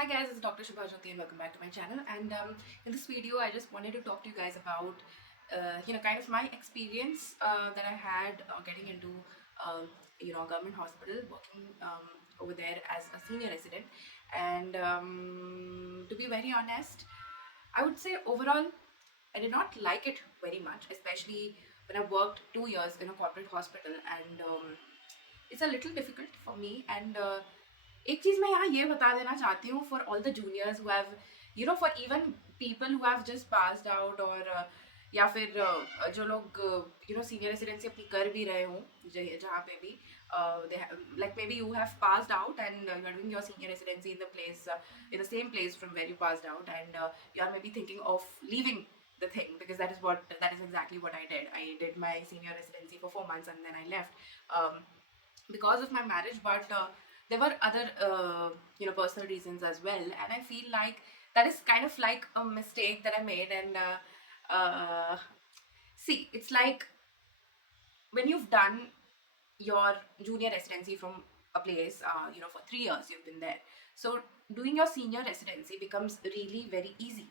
Hi guys, it's Dr. Shubha Jyoti and welcome back to my channel. And in this video, I just wanted to talk to you guys about, kind of my experience that I had getting into, a government hospital, working over there as a senior resident. And to be very honest, I would say overall, I did not like it very much, especially when I worked 2 years in a corporate hospital, and it's a little difficult for me. And एक चीज मैं यहाँ ये बता देना चाहती हूँ for all the juniors who have for even people who have just passed out और या फिर जो लोग सीनियर रेसिडेंसी अपनी कर भी रहे हों जहाँ पे भी like maybe you have passed out and you are doing your senior residency in the same place from where you passed out, and you are maybe thinking of leaving the thing, because that is exactly what I did. I did my senior residency for 4 months and then I left because of my marriage, but there were other personal reasons as well, and I feel like that is kind of like a mistake that I made. And see, it's like when you've done your junior residency from a place, for 3 years you've been there, so doing your senior residency becomes really very easy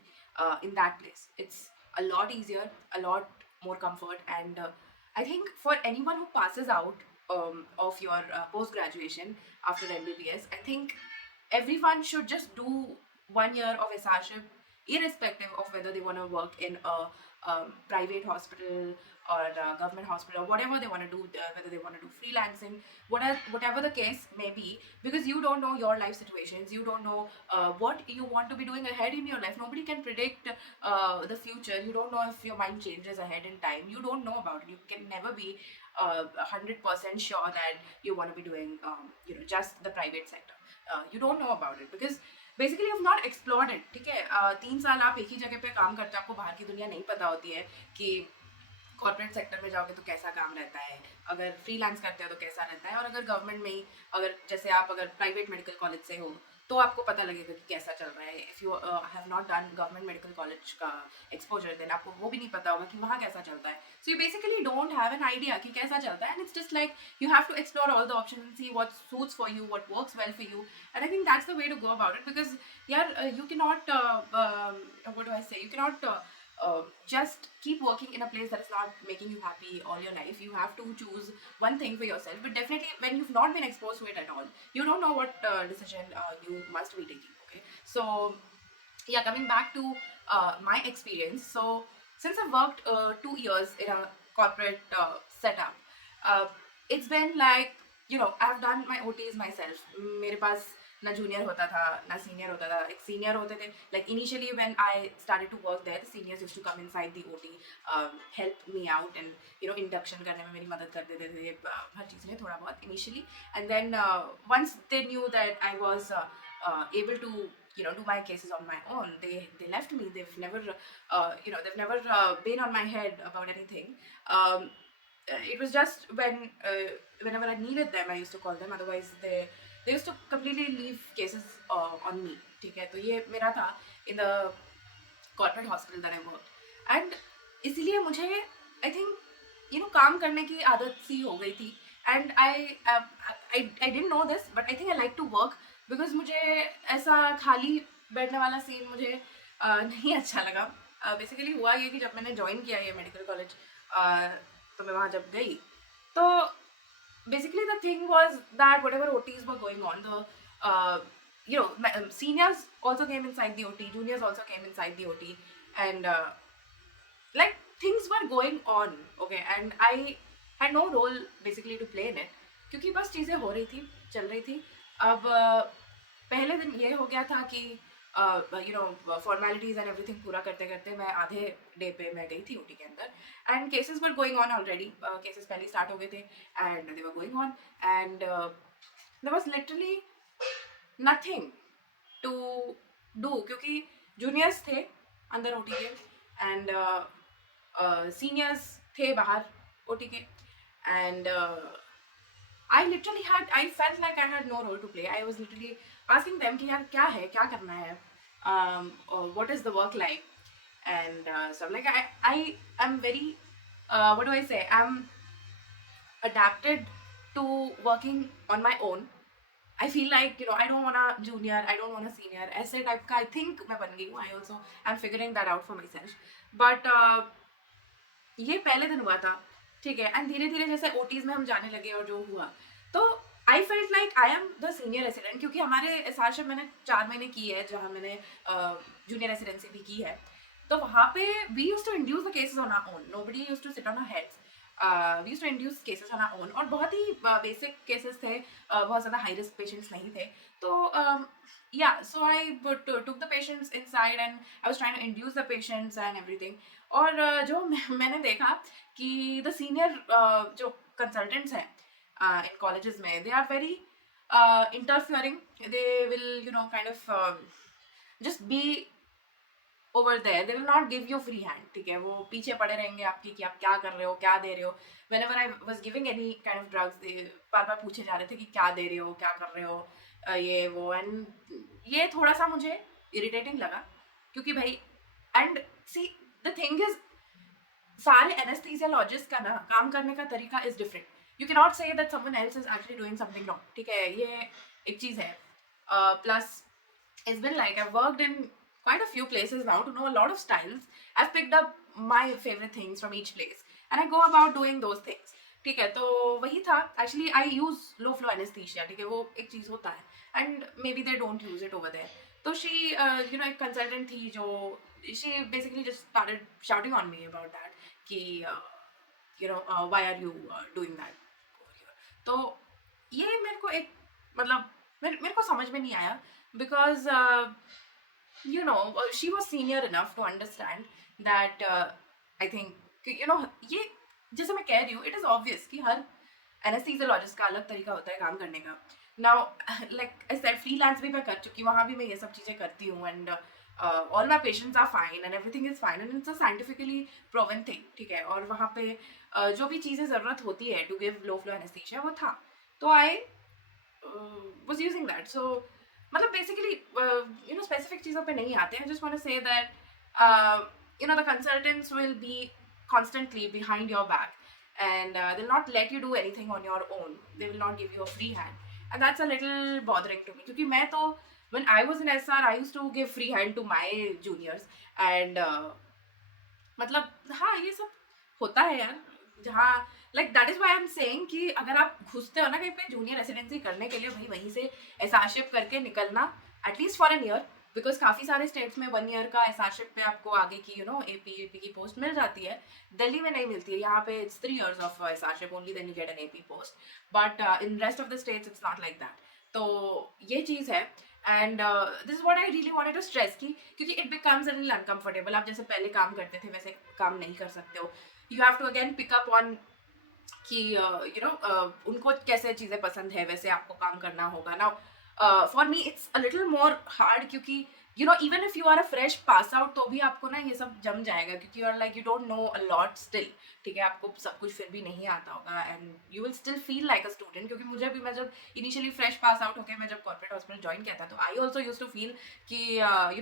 in that place. It's a lot easier, a lot more comfort, and I think for anyone who passes out of your post graduation after MBBS, I think everyone should just do 1 year of SRship, irrespective of whether they want to work in a private hospital or a government hospital or whatever they want to do, whether they want to do freelancing, whatever the case may be, because you don't know your life situations, you don't know what you want to be doing ahead in your life. Nobody can predict the future. You don't know if your mind changes ahead in time. You don't know about it. You can never be 100% sure that you want to be doing just the private sector. You don't know about it because basically have not explored it. ठीक है, 3 साल आप एक ही जगह पे काम करते हैं, आपको बाहर की दुनिया नहीं पता होती है कि कॉर्पोरेट सेक्टर में जाओगे तो कैसा काम रहता है, अगर फ्रीलांस करते हो तो कैसा रहता है, और अगर गवर्नमेंट में ही अगर जैसे आप अगर प्राइवेट मेडिकल कॉलेज से हो तो आपको पता लगेगा कि कैसा चल रहा है. If you have not done government medical college का एक्सपोजर, देन आपको वो भी नहीं पता होगा कि वहाँ कैसा चलता है. So you basically don't have an idea कि कैसा चलता है, and it's just like you have to explore all the option and see what suits for you, what works well for you. And I think that's the way to go about it, because यार you can not what do I say, you cannot just keep working in a place that is not making you happy all your life. You have to choose one thing for yourself, but definitely when you've not been exposed to it at all, you don't know what decision you must be taking. Okay, so yeah, coming back to my experience. So since I've worked 2 years in a corporate setup, it's been like, I've done my OTs myself. मेरे पास ना जूनियर होता था ना सीनियर होता था. एक senior होते थे, like initially when I started to work there, the seniors used to come inside the OT, help me out, and induction करने में मेरी मदद कर देते थे हर चीज़ में थोड़ा बहुत initially. And then once they knew that I was able to do my cases on my own, they left me. They've never been on my head about anything. It was just whenever I needed them, I used to call them. Otherwise they used to completely leave cases on me. ठीक है, तो ये मेरा था in the corporate hospital that I worked. And इसीलिए मुझे I think काम करने की आदत सी हो गई थी. And I didn't know this, but I think I like to work because मुझे ऐसा खाली बैठने वाला सीन मुझे नहीं अच्छा लगा. बेसिकली हुआ ये कि जब मैंने ज्वाइन किया ये मेडिकल कॉलेज, तो मैं वहाँ जब गई तो basically the thing was that whatever OTs were going on, the seniors also came inside the OT, juniors also came inside the OT, and like things were going on. Okay, and I had no role basically to play in it, क्योंकि बस चीज़ें हो रही थी, चल रही थी. अब पहले दिन ये हो गया था कि फॉर्मेलिटीज एंड एवरीथिंग पूरा करते करते मैं आधे डे पे मैं गई थी ओटी के अंदर, and cases were going on already. Cases पहले स्टार्ट हो गए थे and they were going on, and there was literally nothing to do, क्योंकि जूनियर्स थे अंदर ओटी के एंड सीनियर्स थे बाहर ओटी के. And I felt like I had no role to play. I was literally asking them कि यार क्या है, क्या करना है, what is the work like, and so like I am very what do I say, I'm adapted to working on my own. I feel like I don't want a junior, I don't want a senior, ऐसे टाइप का I think मैं बन गई हूँ. I am figuring that out for my self. But ये पहले दिन हुआ था, ठीक है, एंड धीरे धीरे जैसे ओटीज में हम जाने लगे और जो हुआ, तो I felt like I am the senior resident, क्योंकि हमारे एसआरशिप मैंने 4 महीने की है जहाँ मैंने जूनियर रेसिडेंसी भी की है. तो वहाँ पे we use to induce the cases on our own, nobody use to sit on our heads. We use to induce cases on our own, और बहुत ही बेसिक केसेस थे, बहुत ज़्यादा हाई रिस्क पेशेंट्स नहीं थे. तो या सो आई took the patients inside and I was trying to induce the patients and everything. और जो मैंने देखा कि द सीनियर जो कंसल्टेंट्स हैं इन कॉलेजेस में, they are very interfering. They will kind of just be over there, they will not give you free hand, ठीक है. वो पीछे पड़े रहेंगे आपकी कि आप क्या कर रहे हो, क्या दे रहे हो. Whenever I was giving any kind of drugs, बार बार पूछे जा रहे थे कि क्या दे रहे हो, क्या कर रहे हो, ये वो. एंड ये थोड़ा सा मुझे इरिटेटिंग लगा, क्योंकि भाई, and see the thing is, सारे एनेस्थीसियोलॉजिस्ट का ना काम करने का तरीका is different. You can not say that someone else is actually doing something wrong, ठीक है. ये एक चीज है. Plus it's been like I've worked in quite a few places now to know a lot of styles. I've picked up my favorite things from each place and I go about doing those things. ठीक है, तो वही था. Actually I use low flow anaesthesia, ठीक है, वो एक चीज़ होता है and maybe they don't use it over there. तो शी एक कंसल्टेंट थी जो she basically just started shouting on me about that कि why are you doing that. तो ये मेरे को एक मतलब मेरे को समझ में नहीं आया, because she was senior enough to understand that I think ये जैसे मैं कह रही हूँ, it is obvious कि हर anesthesiologist का अलग तरीका होता है काम करने का. Now like I said, freelance भी मैं कर चुकी हूँ, वहाँ भी मैं ये सब चीज़ें करती हूँ, and all my patients are fine and everything is fine and it's a scientifically proven thing, ठीक है. और वहाँ पे जो भी चीज़ें ज़रूरत होती है to give low flow anesthesia वो था, तो I was using that. So मतलब basically specific चीज़ों पे नहीं आते हैं. I just want to say that the consultants will be constantly behind your back and they'll not let you do anything on your own. They will not give you a free hand, and that's a little bothering to me, क्योंकि मैं तो when I was in SR I used to give free hand to my juniors and मतलब हाँ, ये सब होता है यार, जहाँ like that is why I am saying कि अगर आप घुसते हो ना कहीं पे जूनियर रेसिडेंसी करने के लिए, भाई वहीं से एसआरशिप करके निकलना at least for an year, because काफ़ी सारे स्टेट्स में 1 ईयर का एसआरशिप पे आपको आगे की एपी की पोस्ट मिल जाती है. दिल्ली में नहीं मिलती है, यहाँ पे it's 3 years of SRship only, then you get an AP post. But in rest of the states it's not like that. तो ये चीज़ है. And this is what I really wanted to stress की, क्योंकि it becomes a little uncomfortable. आप जैसे पहले काम करते थे वैसे काम नहीं कर सकते हो. You have to again pick up on कि उनको कैसे चीज़ें पसंद है वैसे आपको काम करना होगा. Now for me it's a little more hard, क्योंकि even if you are a fresh pass out तो भी आपको ना ये सब जम जाएगा, क्योंकि you are like you don't know a lot still, ठीक है. आपको सब कुछ फिर भी नहीं आता होगा and you will still feel like a student. क्योंकि मुझे भी, मैं जब इनिशियली फ्रेश पास आउट होकर मैं जब कॉर्पोरेट हॉस्पिटल ज्वाइन किया था, तो I also use to feel कि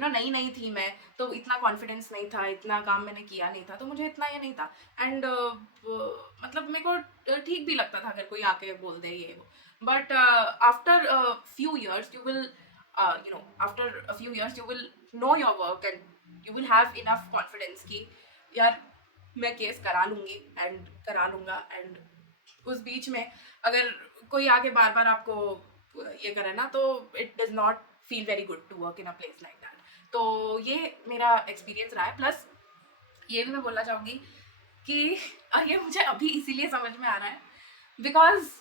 नई नई थी मैं, तो इतना कॉन्फिडेंस नहीं था, इतना काम मैंने किया नहीं था, तो मुझे इतना ये नहीं था. एंड मतलब मेरे को ठीक भी लगता था अगर कोई आके बोल दे ये वो. But after few years you will after a few years you will know your work and you will have enough confidence कि यार मैं केस करा लूँगी एंड करा लूँगा. एंड उस बीच में अगर कोई आके बार बार आपको ये करे ना, तो it does not feel very good to work in a place like that. तो ये मेरा एक्सपीरियंस रहा है. प्लस ये भी मैं बोलना चाहूँगी कि ये मुझे अभी इसीलिए समझ में आ रहा है बिकॉज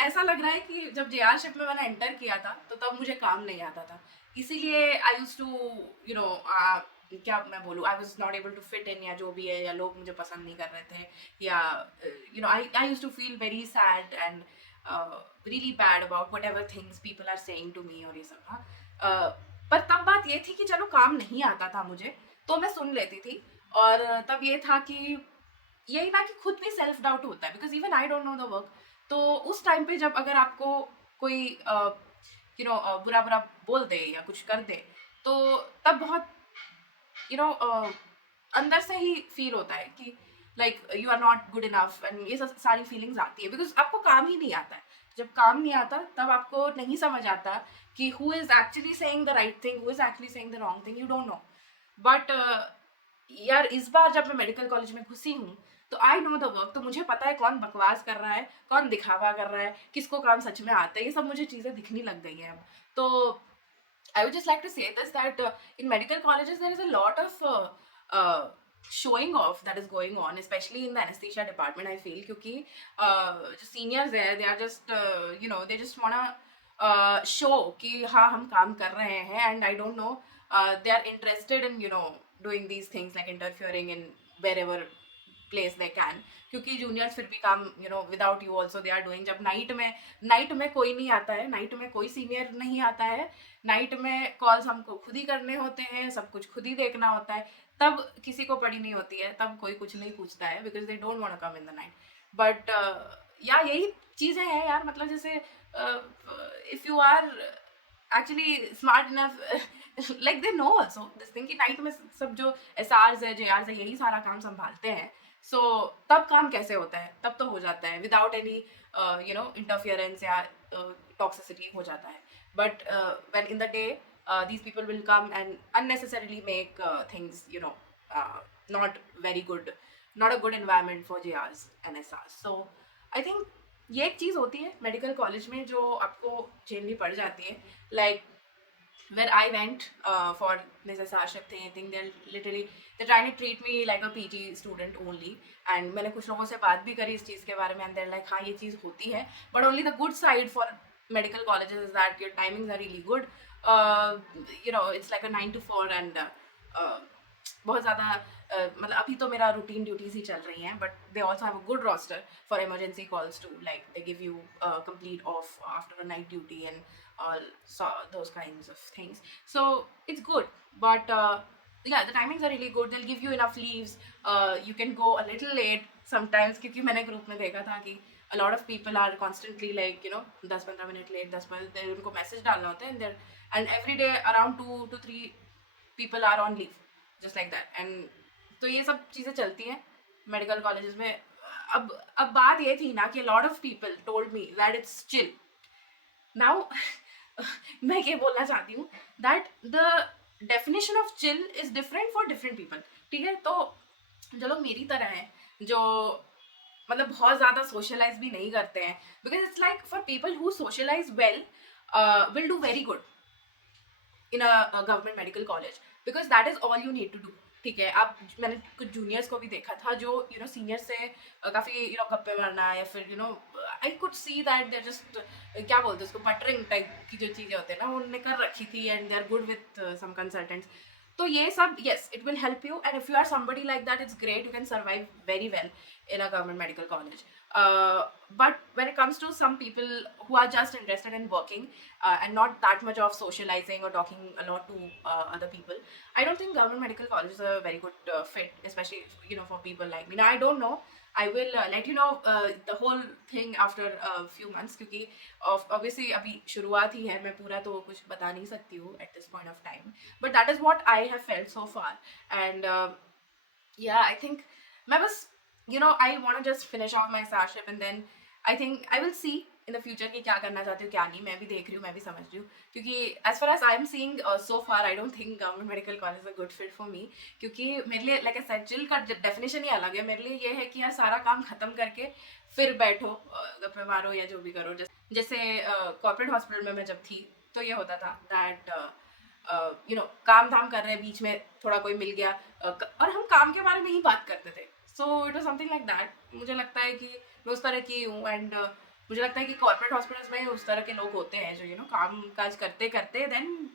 ऐसा लग रहा है कि जब जेआरशिप में मैंने एंटर किया था तो तब मुझे काम नहीं आता था. इसीलिए आई यूज टू क्या मैं बोलूँ, I was not able to fit in, या जो भी है, या लोग मुझे पसंद नहीं कर रहे थे, या I use to feel very sad and really bad about whatever things people are saying to me और ये सब. पर तब बात ये थी कि चलो काम नहीं आता था मुझे तो मैं सुन लेती थी. और तब ये था कि यही ना कि खुद भी सेल्फ डाउट होता है, because even I don't know the work. तो उस टाइम पे जब अगर आपको कोई बुरा बुरा बोल दे या कुछ कर दे, तो तब बहुत अंदर से ही फील होता है कि like you are not good enough, and ये सब सारी फीलिंग्स आती है बिकॉज आपको काम ही नहीं आता है. जब काम नहीं आता तब आपको नहीं समझ आता कि who is actually saying the right thing, who is actually saying the wrong thing, you don't no. But यार इस बार जब मैं मेडिकल कॉलेज में घुसी हूँ तो आई नो द वर्क, तो मुझे पता है कौन बकवास कर रहा है, कौन दिखावा कर रहा है, किसको काम सच में आता है, ये सब मुझे चीज़ें दिखनी लग गई हैं अब. तो I would just like to say this that in medical colleges there is a lot of showing off that is going on, especially in the anesthesia department. I feel क्योंकि जो seniors है, they are just they just wanna show कि हाँ हम काम कर रहे हैं, and I don't know, they are interested in doing these things like interfering in wherever place they can. क्योंकि जूनियर्स फिर भी काम without you also they are doing. जब नाइट में कोई नहीं आता है, नाइट में कोई सीनियर नहीं आता है, नाइट में कॉल्स हमको खुद ही करने होते हैं, सब कुछ खुद ही देखना होता है, तब किसी को पड़ी नहीं होती है, तब कोई कुछ नहीं पूछता है because they don't want to come in the night. But yeah यही चीज़ें हैं यार, मतलब जैसे if you are actually smart enough like they know also this thing कि नाइट में सब जो SRs है, JRs है, यही सारा काम संभालते हैं. सो तब काम कैसे होता है, तब तो हो जाता है विदाउट एनी इंटरफियरेंस या टॉक्सिसिटी हो जाता है. But when in the day these people will come and unnecessarily make things not very good, not a good environment for JRs and SRs. So I think ये एक चीज़ होती है मेडिकल कॉलेज में जो आपको झेलनी पड़ जाती है. Like where I went for this SRship thing, I think they're trying to treat me like a PG student only. And मैंने कुछ लोगों से बात भी करी इस चीज़ के बारे में, and they're like हाँ ये चीज़ होती है, but only the good side for medical colleges is that your timings are really good. It's like a 9 to 4 and बहुत ज़्यादा मतलब अभी तो मेरा रूटीन ड्यूटीज ही चल रही हैं, but they also have a good roster for emergency calls too, like they give you complete off after a night duty and all those kinds of things. So it's good, but yeah, the timings are really good. They'll give you enough leaves. You can go a little late sometimes, क्योंकि मैंने ग्रुप में देखा था कि a lot of people are constantly like 10-15 minute late, 10 उनको मैसेज डालना होता है, and every day around 2 to 3 people are on leave just like that. And तो ये सब चीज़ें चलती हैं मेडिकल कॉलेजेस में. अब बात ये थी ना कि a lot of people told me that it's chill. Now मैं ये बोलना चाहती हूँ that the definition of chill is different for different people. ठीक है, तो जो लोग मेरी तरह हैं, जो मतलब बहुत ज़्यादा सोशलाइज भी नहीं करते हैं, because it's like for people who socialize well will do very good in a government medical college, because that is all you need to do. ठीक है, आप मैंने कुछ जूनियर्स को भी देखा था जो सीनियर से काफ़ी गप्पे मारना, या फिर I could see that they just क्या बोलते हैं उसको, बटरिंग टाइप की जो चीज़ें होते हैं ना, वो उन्होंने कर रखी थी, and they are good with some consultants. तो ये सब yes it will help you, and if you are somebody like that it's great, you can survive very well in a government medical college. But when it comes to some people who are just interested in working and not that much of socializing or talking a lot to other people, I don't think government medical college is a very good fit, especially for people like me. Now I don't know, I will let you know the whole thing after a few months, क्योंकि obviously अभी शुरुआत ही है, मैं पूरा तो कुछ बता नहीं सकती हूँ at this point of time, but that is what I have felt so far. And yeah, I think मैं बस I want to just finish off my SRship, and then I think I will see in the future कि क्या करना चाहती हूँ क्या नहीं. मैं भी देख रही हूँ, मैं भी समझ रही हूँ, क्योंकि as far as I am seeing so far I don't think government medical college is a good fit for me. क्योंकि मेरे लिए like I said, chill का definition ही अलग है. मेरे लिए ये है कि यार सारा काम खत्म करके फिर बैठो, गप्पे मारो या जो भी करो. जैसे कॉर्पोरेट हॉस्पिटल में मैं जब थी तो ये होता था दैट काम धाम कर रहे हैं, बीच में थोड़ा कोई मिल गया और हम काम के बारे में ही बात करते थे. So it was something like that. मुझे लगता है कि मैं उस तरह की हूँ, एंड मुझे लगता है कि कॉर्पोरेट हॉस्पिटल्स में उस तरह के लोग होते हैं जो काम काज करते करते then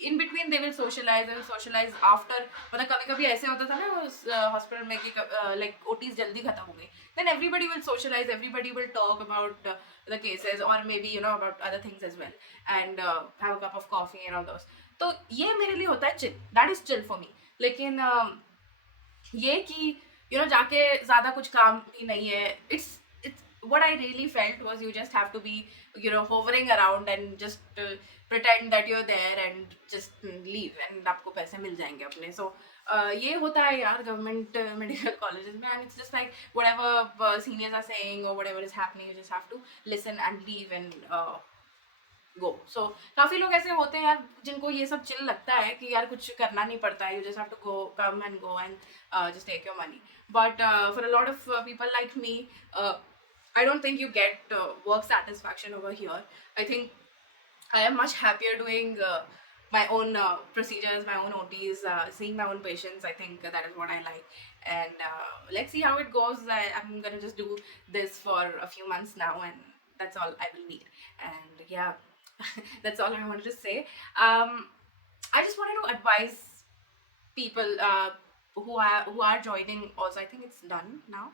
in between they will socialize after. मतलब कभी कभी ऐसे होता था ना उस हॉस्पिटल में कि लाइक ओटीज जल्दी खत्म हो गई, then everybody will socialise, everybody will talk about the cases और maybe about other things as well, and have a cup of coffee and all those. तो ये मेरे लिए होता है chill, that is chill for me. लेकिन ये कि जाके ज़्यादा कुछ काम भी नहीं है, it's what I really felt was you just have to be, hovering around and just pretend that you're there and just leave and आपको पैसे मिल जाएंगे अपने. So ये होता है यार गवर्नमेंट मेडिकल कॉलेजेस में, and it's just like whatever seniors are saying or whatever is happening, you just have to listen and leave and गो. सो काफ़ी लोग ऐसे होते हैं यार जिनको ये सब चिल लगता है कि यार कुछ करना नहीं पड़ता है, you just have to go, come and go and just take your money. But for a lot of people like me, I don't think you get work satisfaction over here. I think I am much happier doing my own procedures, my own OTs, seeing my own patients. I think that is what I like. And let's see how it goes. I'm going to just do this for a few months now, and that's all I will need. And yeah, that's all I wanted to say. I just wanted to advise people who are joining also. I think it's done now.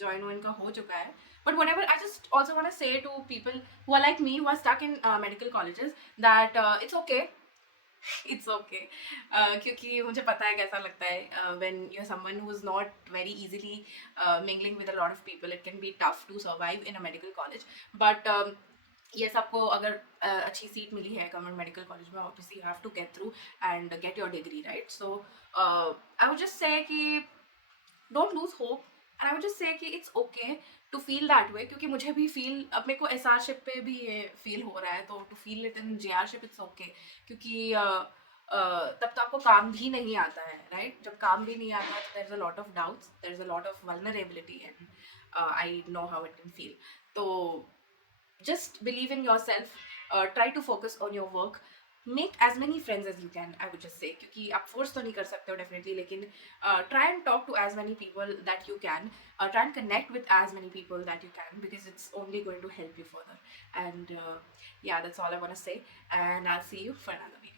Join उनका हो चुका है. But whatever, I just also want to say to people who are like me, who are stuck in medical colleges, that it's okay. It's okay. क्योंकि मुझे पता है कैसा लगता है when you're someone who is not very easily mingling with a lot of people. It can be tough to survive in a medical college. But yes, आपको अगर अच्छी सीट मिली है गवर्नमेंट मेडिकल कॉलेज में, obviously you have to get through and get your degree, right? So I would just say कि don't lose hope, and I would just say कि it's okay to feel that way. क्योंकि मुझे भी feel, अब मेरे को SR ship पे भी ये feel हो रहा है, तो to feel it in JR ship it's okay. क्योंकि तब तो आपको काम भी नहीं आता है, right? जब काम भी नहीं आता तो there's a lot of doubts, there's a lot of vulnerability, and I know how it can feel. तो just believe in yourself, try to focus on your work, make as many friends as you can, I would just say. क्योंकि आप force तो नहीं कर सकते हो definitely, लेकिन try and talk to as many people that you can, try and connect with as many people that you can, because it's only going to help you further. And yeah, that's all I want to say, and I'll see you for another video.